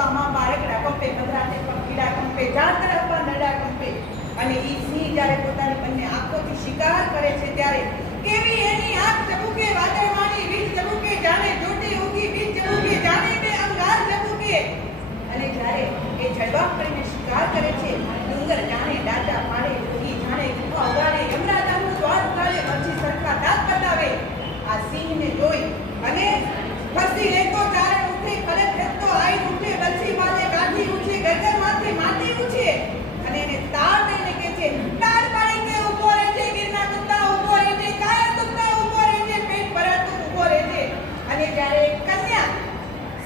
બામાં બાળકડા કંપે પધરાતે પંખીડા કંપે જાણ તરફમાં નડા કંપે અને ઈ સિંહ જ્યારે પોતાની બંને આંખોથી શિકાર કરે છે ત્યારે કેવી એની આંખ ચબુકે વાદળવાણી વીજ ચબુકે જાણે જોટી ઉગી વીજ ચબુકે જાણે બે અંગાર ચબુકે અને જ્યારે એ જડબા કરીને શિકાર કરે છે ડુંગર જાણે ડાટા પાડે ઈ જાણે ગુફા ઉગાડે યમરાજાનું દ્વાર ઉગાડે પછી સરખા દાંત બતાવે આ સિંહને જોઈ અને ફરસી લેતો ચારણ ઉઠે પરત રખતો આઈ ઉઠે બલસી વાલે ગાંધી ઉઠે ગગન માથે માટી ઉઠે અને એને તાળ દઈને કહે છે તાળ પાડી કે ઊભો રહેજે ગિરના કુત્તા ઊભો રહેજે કાયા કુત્તા ઊભો રહેજે પેટ ભરાતું ઊભો રહેજે અને જ્યારે કન્યા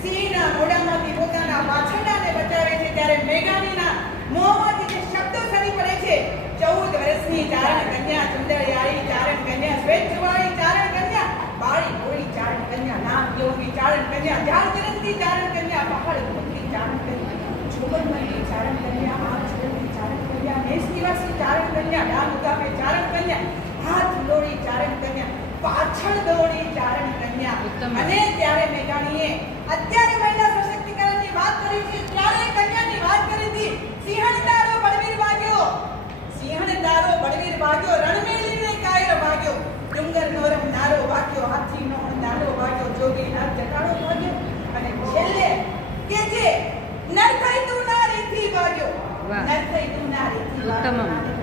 સિંહના મોઢામાંથી પોતાના વાછરડાને બચાવે છે ત્યારે મેઘાણીના મોંમાંથી જે શબ્દો સરી પડે છે 14 વર્ષની ચારણ કન્યા સુંદરયાળી ચારણ કન્યા શ્વેત જુવાળી ચારણ કન્યા બાળી ગોળી ચારણ કન્યા નામ યોગી ચારણ કન્યા જાળ જરંતી ચારણ કન્યા પહાડ ગોળી ચારણ કન્યા જોબનમણી ચારણ કન્યા આંખ જરંતી ચારણ કન્યા મેષ નિવાસી ચારણ કન્યા ડાંગ ઉગામે ચારણ કન્યા હાથ લોડી ચારણ કન્યા પાછળ દોડી ચારણ કન્યા અને ત્યારે મેઘાણીએ અત્યારે મહિલા સશક્તિકરણની વાત કરી છે ત્યારે કન્યાની વાત કરી હતી સિંહણદારો બળવીર વાગ્યો રણમેલીને કાયર વાગ્યો ડુંગર નોરમ નારો વાગ્યો હાથી નો નારો વાગ્યો જોગી નાર જટાડો વાગ્યો અને છેલ્લે કે જે નરથઈ તું નારીથી વાગ્યો નરથઈ તું નારીથી વાગ્યો